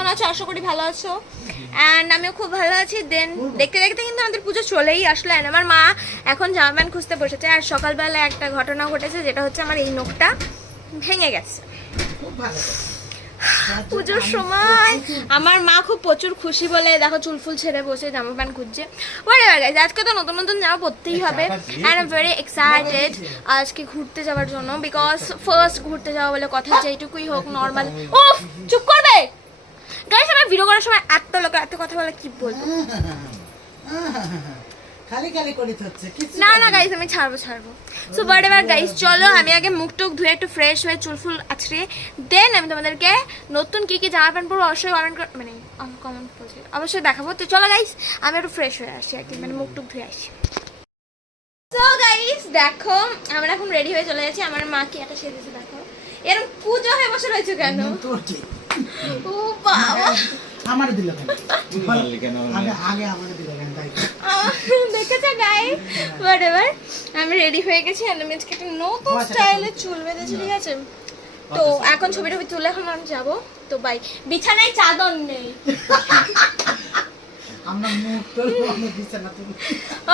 কেমন আছো? আশা করি ভালো আছো। অ্যান্ড আমিও খুব ভালো আছি। দেন দেখতে দেখতে কিন্তু আমাদের পুজো চলেই আসলো। And আমার মা এখন জামা প্যান্ট খুঁজতে বসেছে। আর সকালবেলা একটা ঘটনা ঘটেছে, যেটা হচ্ছে আমার এই নখটা ভেঙে গেছে। পুজোর সময় আমার মা খুব প্রচুর খুশি বলে, দেখো চুলফুল ছেড়ে বসে জামা প্যান্ট খুঁজছে। গাইজ আজকে তো নতুন নতুন জামা পরতেই হবে। অ্যান্ড আই ভেরি এক্সাইটেড আজকে ঘুরতে যাওয়ার জন্য। বিকজ ফার্স্ট ঘুরতে যাওয়া বলে কথা যেটুকুই হোক নর্মাল উফ, চুপ করবে! গাইজ আমার ভিডিও করার সময় এত লোক এত কথা বলে কি বলব? খালি খালি করিত হচ্ছে কিছু না না গাইজ আমি ছাড়বো ছাড়বো। সো বাট এবার গাইজ চলো আমি আগে মুখ টুক ধুয়ে একটু ফ্রেশ হয়ে চুলফুল আছড়ে দেন আমি তোমাদেরকে নতুন কি কি জামা প্যান্ট পরবো অবশ্যই কমেন্ট মানে কমেন্ট অবশ্যই দেখাবো। তো চলো গাইজ আমি একটু ফ্রেশ হয়ে আসি আর কি মানে মুখ টুক ধুয়ে আসি। সো গাইজ দেখো আমরা এখন রেডি হয়ে চলে যাচ্ছি। আমার মা কি একটা সেজেছে দেখো। এরকম পুজো হয়ে বসে রয়েছে কেন? তোর ঠিক ও বাবা। আমার দিল কেন? আগে আগে আমার দিল কেন? তাই দেখেছ গাই বাট আমি রেডি হয়ে গেছি আর আমি আজকে একটা নতুন আচ্ছা, স্টাইলে চুল বেঁধেছি ঠিক আছে? তো এখন ছবি টবি তুলে এখন আমি যাব। তো বাই বিছানায় চাদর নেই। আমরা মুখ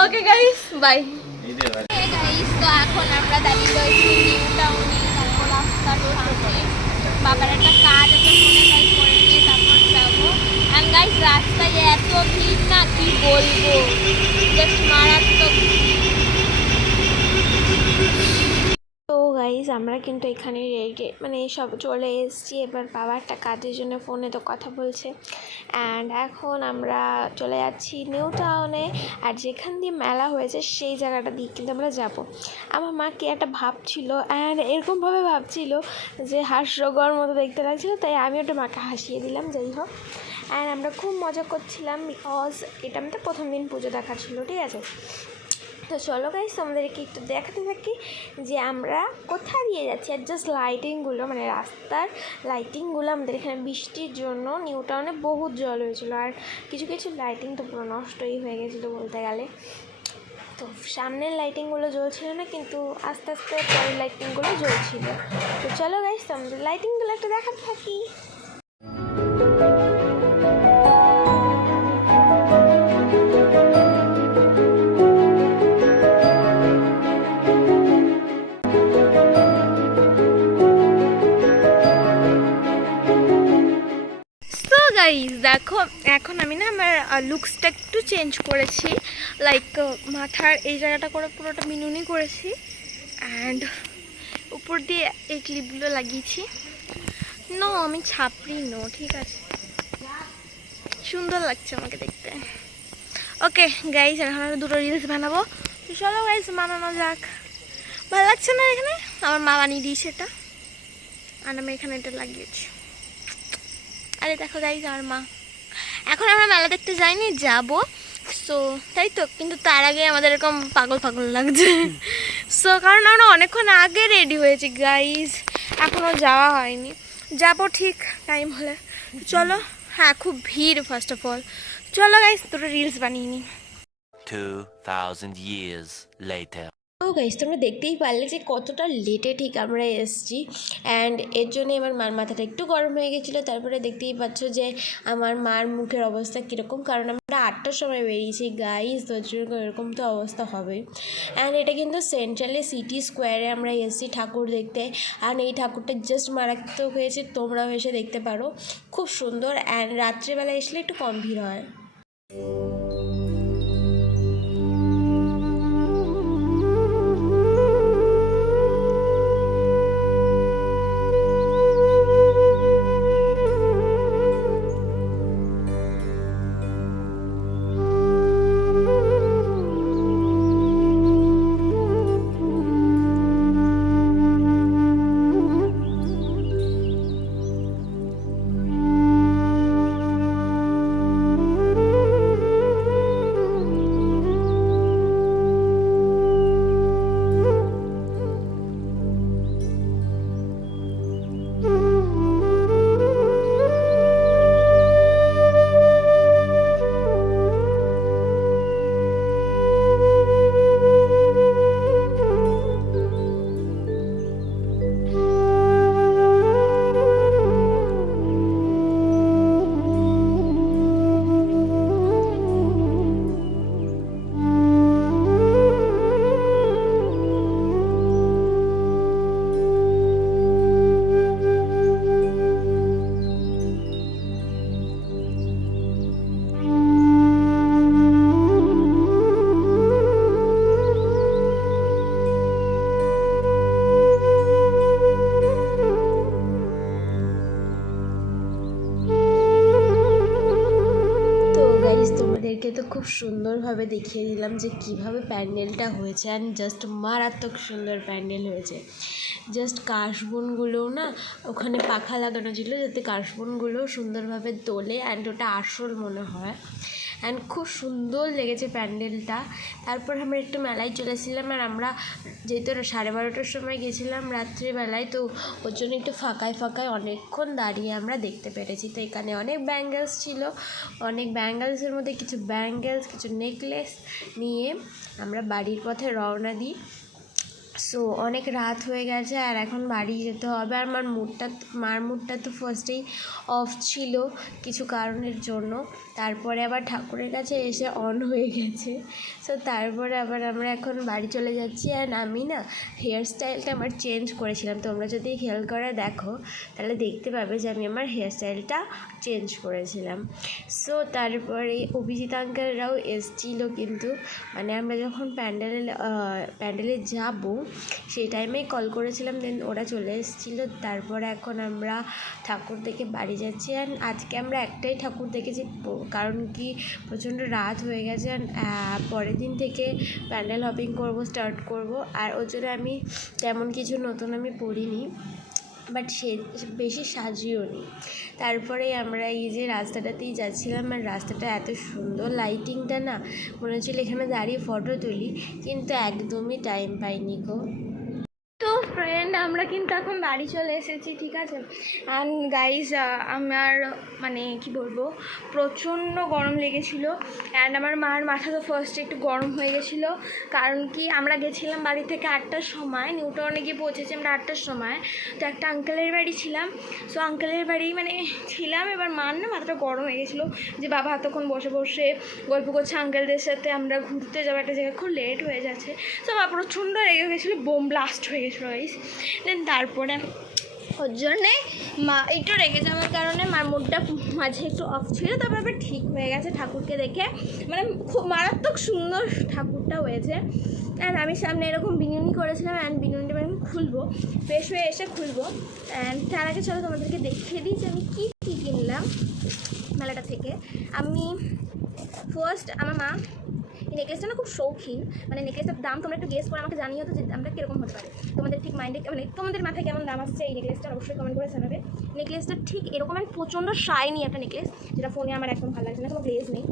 ওকে গাইস বাই। গাইস তো এখন আমরা দাঁড়িয়ে রয়েছি নিউ টাউনে তারপর রাস্তা রোডে বাবার একটা কাজ আছে ফোনে তাই করে নিয়ে তারপর যাব। অ্যান্ড গাইস রাস্তায় এত ভিড় না, কি বলব জাস্ট মারাত্মক তো গাইজ আমরা কিন্তু এখানে মানে সব চলে এসেছি। এবার বাবা একটা কাজের জন্য ফোনে তো কথা বলছে। অ্যান্ড এখন আমরা চলে যাচ্ছি নিউ টাউনে আর যেখান দিয়ে মেলা হয়েছে, সেই জায়গাটা দিয়ে কিন্তু আমরা যাব। আমার মা কি একটা ভাবছিল অ্যান্ড এরকমভাবে ভাবছিল যে হাস্যকর মতো দেখতে লাগছিল, তাই আমি ওটা মাকে হাসিয়ে দিলাম, যাই হোক। অ্যান্ড আমরা খুব মজা করছিলাম বিকজ এটা আমাদের প্রথম দিন পুজো দেখা ছিল, ঠিক আছে? তো চলো গাইস তোমাদেরকে একটু দেখাতে থাকি যে আমরা কোথায় দিয়ে যাচ্ছি। আর জাস্ট লাইটিংগুলো মানে রাস্তার লাইটিংগুলো আমাদের এখানে বৃষ্টির জন্য নিউ টাউনে বহুত জল হয়েছিল। আর কিছু কিছু লাইটিং তো পুরো নষ্টই হয়ে গেছিল বলতে গেলে। তো সামনের লাইটিংগুলো জ্বলছিল না, কিন্তু আস্তে আস্তে পরের লাইটিংগুলো জ্বলছিল। তো চলো গাইস তোমাদের লাইটিংগুলো একটু দেখাতে থাকি। গাইজ দেখো, এখন আমি না আমার লুকসটা একটু চেঞ্জ করেছি। লাইক মাথার এই জায়গাটা করে পুরোটা মিনুনি করেছি। অ্যান্ড উপর দিয়ে এই ক্লিপগুলো লাগিয়েছি। নো আমি ছাপড়ি নো ঠিক আছে। সুন্দর লাগছে আমাকে দেখতে। ওকে গাইজ এখন আমরা দুটো রিলস বানাবো। চলো গাইজ বানানো যাক। ভালো লাগছে না এখানে? আমার মা বানিয়ে দিয়েছে এটা। আর আমি এখানে এটা লাগিয়েছি। আরে দেখো গাইজ আর মা। এখন আমরা মেলা দেখতে যাইনি, যাব। সো তাই তো, কিন্তু তার আগে আমাদের এরকম পাগল পাগল লাগছে। সো কারণ আমরা অনেকক্ষণ আগে রেডি হয়েছি গাইজ এখনও যাওয়া হয়নি। যাব ঠিক টাইম হলে। চলো হ্যাঁ খুব ভিড় ফার্স্ট অফ অল চলো গাইজ দুটো রিলস বানিয়ে নিই। 2000 years later. ও গাইস তোমরা দেখতেই পারলে যে কতটা লেটে ঠিক আমরা এসেছি। অ্যান্ড এর জন্য আমার মার মাথাটা একটু গরম হয়ে গেছিল। তারপরে দেখতেই পাচ্ছ যে আমার মার মুখের অবস্থা কীরকম, কারণ আমরা আটটার সময় বেরিয়েছি। গাইস তো এরকম তো অবস্থা হবে। অ্যান্ড এটা কিন্তু সেন্ট্রালে সিটি স্কোয়ারে আমরা এসেছি ঠাকুর দেখতে। অ্যান্ড এই ঠাকুরটা জাস্ট মারাত্মক হয়েছে, তোমরাও এসে দেখতে পারো। খুব সুন্দর। অ্যান্ড রাত্রেবেলা এসলে একটু কম ভিড় হয়। সুন্দরভাবে দেখিয়ে দিলাম যে কীভাবে প্যান্ডেলটা হয়েছে অ্যান্ড জাস্ট মারাত্মক সুন্দর প্যান্ডেল হয়েছে। জাস্ট কাশবনগুলোও না, ওখানে পাখা লাগানো ছিল যাতে কাশবনগুলো সুন্দরভাবে তোলে অ্যান্ড ওটা আসল মনে হয়। অ্যান্ড খুব সুন্দর লেগেছে প্যান্ডেলটা। তারপর আমরা একটু মেলায় চলেছিলাম আর আমরা যেহেতু সাড়ে বারোটার সময় গেছিলাম রাত্রিবেলায়, তো ওর জন্য একটু ফাঁকায় ফাঁকায় অনেকক্ষণ দাঁড়িয়ে আমরা দেখতে পেরেছি। তো এখানে অনেক ব্যাঙ্গেলস ছিল। অনেক ব্যাঙ্গেলসের মধ্যে কিছু ব্যাঙ্গেলস, কিছু নেকলেস নিয়ে আমরা বাড়ির পথে রওনা দিই। সো অনেক রাত হয়ে গেছে আর এখন বাড়ি যেতে হবে। আর আমার মুডটা মার মুডটা তো ফার্স্টেই অফ ছিল কিছু কারণের জন্য। তারপরে আবার ঠাকুরের কাছে এসে অন হয়ে গেছে। সো তারপরে আবার আমরা এখন বাড়ি চলে যাচ্ছি অ্যান্ড আমি না হেয়ার স্টাইলটা আমার চেঞ্জ করেছিলাম। তোমরা যদি খেয়াল করে দেখো, তাহলে দেখতে পাবে যে আমি আমার হেয়ার স্টাইলটা চেঞ্জ করেছিলাম। সো তারপরে অভিজিৎ আঙ্কেলরাও এসছিল কিন্তু মানে আমরা যখন প্যান্ডেলে প্যান্ডেলে যাব, সেই টাইমেই কল করেছিলাম দেন ওরা চলে এসেছিল। তারপরে এখন আমরা ঠাকুর দেখে বাড়ি যাচ্ছি অ্যান্ড আজকে আমরা একটাই ঠাকুর দেখেছি কারণ কি প্রচণ্ড রাত হয়ে গেছে অ্যান্ড পরের দিন থেকে প্যান্ডেল হপিং করব, স্টার্ট করব। আর ওর জন্য আমি তেমন কিছু নতুন আমি পড়িনি, বাট সে বেশি সাজিও নি। তারপরে আমরা এই যে রাস্তাটাতেই যাচ্ছিলাম আর রাস্তাটা এত সুন্দর লাইটিংটা না, মনে হচ্ছিল এখানে দাঁড়িয়ে ফটো তুলি, কিন্তু একদমই টাইম পাইনি গো। তো ফ্রেন্ড আমরা কিন্তু এখন বাড়ি চলে এসেছি, ঠিক আছে? অ্যান্ড গাইজ আমার মানে কি বলব, প্রচণ্ড গরম লেগেছিলো। অ্যান্ড আমার মার মাথা তো ফার্স্টে একটু গরম হয়ে গেছিল। কারণ কি, আমরা গেছিলাম বাড়ি থেকে আটটার সময় নিউটনে গিয়ে পৌঁছেছি আমরা আটটার সময়। তো একটা আঙ্কেলের বাড়ি ছিলাম। সো আঙ্কেলের বাড়ি মানে ছিলাম, এবার মার না মাথাটা গরম হয়ে গেছিল। যে বাবা এতক্ষণ বসে বসে গল্প করছে আঙ্কেলদের সাথে, আমরা ঘুরতে যাব একটা জায়গায় খুব লেট হয়ে যাচ্ছে। তো বাবা প্রচণ্ড রেগে গেছিল, বোম ব্লাস্ট হয়ে গেছিল গাইস দেন তারপরে ওর জন্যে মা একটু রেগে যাওয়ার কারণে মার মুডটা মাঝে একটু অফ ছিল, তারপর আবার ঠিক হয়ে গেছে ঠাকুরকে দেখে। মানে খুব মারাত্মক সুন্দর ঠাকুরটা হয়েছে। অ্যান্ড আমি সামনে এরকম বিনুনি করেছিলাম অ্যান্ড বিনুনিটা আমি খুলবো। ফ্রেশ হয়ে এসে খুলবো। অ্যান্ড তার আগে চলো তোমাদেরকে দেখিয়ে দিই যে আমি কী কী কিনলাম মেলাটা থেকে। আমি ফার্স্ট আমার মা নেকলেসটা না খুব শৌখিন। মানে নেকলেসটার দাম তোমরা একটু গেস করে আমাকে জানিও তো যে দামটা কীরকম হতে পারে। তোমাদের ঠিক মাইন্ডে মানে তোমাদের মাথায় কেমন দাম আসছে এই নেকলেসটা অবশ্যই কমেন্ট করে জানাবে। নেকলেসটা ঠিক এরকম আর প্রচণ্ড শাইনি একটা নেকলেস যেটা ফোনে আমার একদম ভালো লাগছে না, কোনো গ্লেজ নেই।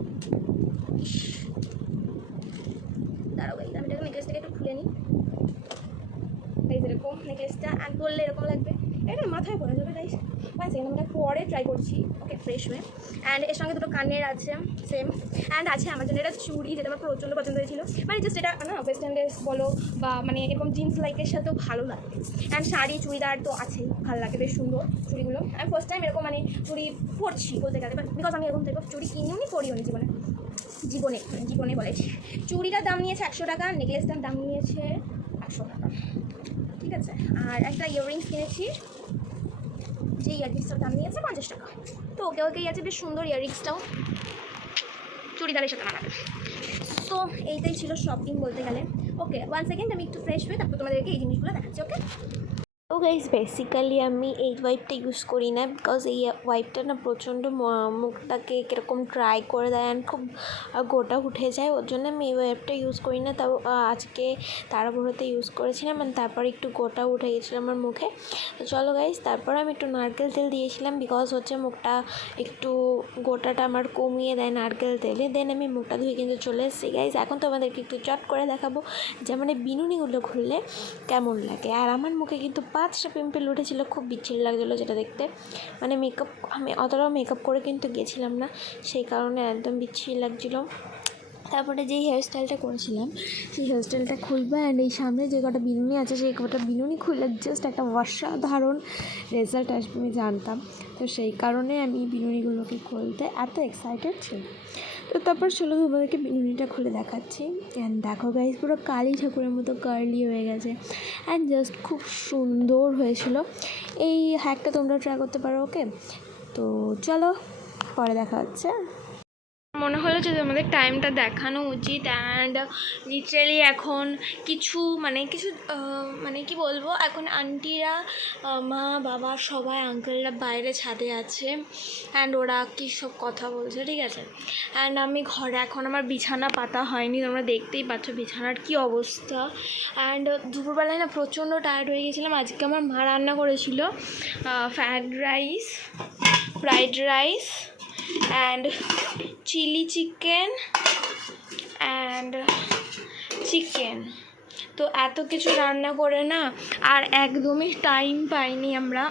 দাঁড়াও গাইজ আমি এটাকে নেকলেসটাকে একটু খুলে নিই। এরকম নেকলেসটা অ্যান্ড পরলে এরকম লাগবে। এটা মাথায় পরে যাবে গাইস ওয়ান সেকেন্ড আমরা পরে ট্রাই করছি। ওকে ফ্রেশ হয়ে। অ্যান্ড এর সঙ্গে দুটো কানের আছে সেম অ্যান্ড আছে আমার জন্য, এটা চুড়ি, যেটা আমার প্রচণ্ড পছন্দ হয়েছিল। মানে জাস্ট এটা, না ওয়েস্টার্ন ড্রেস বলো, বা মানে এরকম জিন্স লাইকের সাথেও ভালো লাগে। অ্যান্ড শাড়ি, চুড়িদার তো আছেই, ভালো লাগে, বেশ সুন্দর চুড়িগুলো। আমি ফার্স্ট টাইম এরকম মানে চুড়ি পরছি বলতে গেলে বিকজ আমি এরকম টাইপ চুড়ি কিনিও নি পরিও নি জীবনে। জীবনে জীবনে বলে। চুড়িটার দাম নিয়েছে একশো টাকা নেকলেসটার দাম নিয়েছে একশো টাকা। ঠিক আছে? আর একটা ইয়াররিংস কিনেছি। যে ইয়াররিংসটার দাম নিয়েছে পঞ্চাশ টাকা। তো ওকে ওকেই আছে বেশ সুন্দর ইয়াররিংসটাও চুড়িদারের সাথে মানাবে তো এইটাই ছিল শপিং বলতে গেলে। ওকে ওয়ান সেকেন্ড আমি একটু ফ্রেশ হয়ে তারপর তোমাদেরকে এই জিনিসগুলো দেখাচ্ছি ওকে তো গাইজ বেসিক্যালি আমি এই ওয়াইপটা ইউজ করি না বিকজ এই ওয়াইপটা না প্রচণ্ড মুখটাকে কীরকম ড্রাই করে দেয় অ্যান্ড খুব গোটা উঠে যায় ওর জন্য আমি এই ওয়াইপটা ইউজ করি না তাও আজকে তাড়াহুড়োতে ইউজ করেছিলাম and তারপর একটু গোটা উঠে গেছিল আমার মুখে তো চলো গাইজ তারপর আমি একটু নারকেল তেল দিয়েছিলাম বিকজ হচ্ছে মুখটা একটু গোটাটা আমার কমিয়ে দেয় নারকেল তেলে দেন আমি মুখটা ধুয়ে কিন্তু চলে এসেছি গাইজ এখন তোমাদেরকে একটু চট করে দেখাবো যে মানে বিনুনিগুলো খুললে কেমন লাগে আর আমার মুখে কিন্তু পাঁচটা পিম্পল উঠেছিল, খুব বিচ্ছিরি লাগছিল যেটা দেখতে। মানে মেকআপ আমি অতটাও মেকআপ করে কিন্তু গেছিলাম না, সেই কারণে একদম বিচ্ছিরি লাগছিল। তারপরে যেই হেয়ারস্টাইলটা করেছিলাম, সেই হেয়ারস্টাইলটা খুলবো অ্যান্ড এই সামনে যে কটা বিনুনি আছে, সেই কটা বিনুনি খুললে জাস্ট একটা অসাধারণ রেজাল্ট আসবে, আমি জানতাম। তো সেই কারণে আমি বিনুনিগুলোকে খুলতে এত এক্সাইটেড ছিলাম। তো তারপর চলো তোমাদেরকে বিনুনিটা খুলে দেখাচ্ছি। অ্যান্ড দেখো গাইজ পুরো কালী ঠাকুরের মতো কার্লি হয়ে গেছে। অ্যান্ড জাস্ট খুব সুন্দর হয়েছিল। এই হ্যাকটা তোমরা ট্রাই করতে পারো ওকে তো চলো, পরে দেখা হচ্ছে। মনে হলো যে আমাদের টাইমটা দেখানো উচিত অ্যান্ড লিটারালি এখন কিছু মানে কিছু মানে কি বলব, এখন আন্টিরা মা, বাবা সবাই আঙ্কেলরা বাইরে ছাদে আছে অ্যান্ড ওরা কী সব কথা বলছে, ঠিক আছে? অ্যান্ড আমি ঘরে, এখন আমার বিছানা পাতা হয়নি, তোমরা দেখতেই পাচ্ছ বিছানার কি অবস্থা। অ্যান্ড দুপুরবেলায় না প্রচণ্ড টায়ার্ড হয়ে গেছিলাম, আজকে আমার মা রান্না করেছিল fried rice fried rice and chilli chicken and chicken. তো এত কিছু রান্না করে না, আর একদমই টাইম পাইনি আমরা।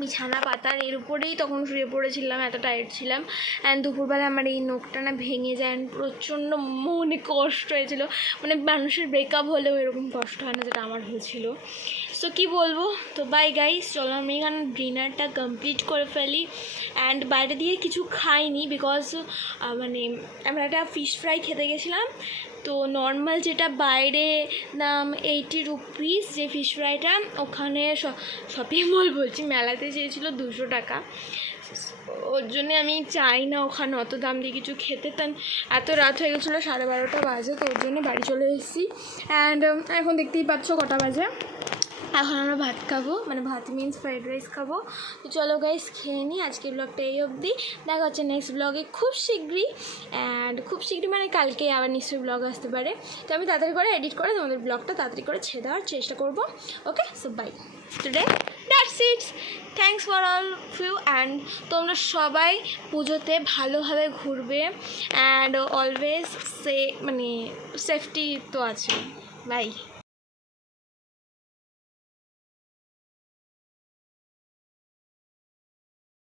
বিছানা পাতার এর উপরেই তখন শুয়ে পড়েছিলাম, এত টায়ার্ড ছিলাম। অ্যান্ড দুপুরবেলা আমার এই নোকটা না ভেঙে যায় প্রচণ্ড মনে কষ্ট হয়েছিল। মানে মানুষের ব্রেকআপ হলেও এরকম কষ্ট হয় না যেটা আমার হয়েছিল। সো কী বলব? তো বাই গাইস চলো আমি এখানে ডিনারটা কমপ্লিট করে ফেলি। অ্যান্ড বাইরে দিয়ে কিছু খাইনি বিকজ মানে আমরা একটা ফিশ ফ্রাই খেতে গেছিলাম। তো নর্মাল যেটা বাইরে দাম এইটি রুপিস যে ফিশ ফ্রাইটা ওখানে শপিং মল বলছি, মেলাতে চেয়েছিল দুশো টাকা। ওর জন্যে আমি চাই না ওখানে অত দাম দিয়ে কিছু খেতে। তান এত রাত হয়ে গেছিল, সাড়ে বারোটা বাজে, তো ওর জন্য বাড়ি চলে এসেছি। অ্যান্ড এখন দেখতেই পাচ্ছ কটা বাজে। এখন আমরা ভাত খাব মানে ভাত মিন্স ফ্রাইড রাইস খাব। তো চলো গাইস খেয়ে নিই। আজকের ব্লগটা এই অবধি। দেখা হচ্ছে নেক্সট ব্লগে খুব শীঘ্রই। অ্যান্ড খুব শীঘ্রই মানে কালকে আবার নিশ্চয়ই ব্লগ আসতে পারে। তো আমি তাড়াতাড়ি করে এডিট করে তোমাদের ব্লগটা তাড়াতাড়ি করে ছেড়ে দেওয়ার চেষ্টা করব। Okay so bye today that's it thanks for all few and তোমরা সবাই পুজোতে ভালোভাবে ঘুরবে অ্যান্ড অলওয়েজ সে মানে সেফটি তো আছে বাই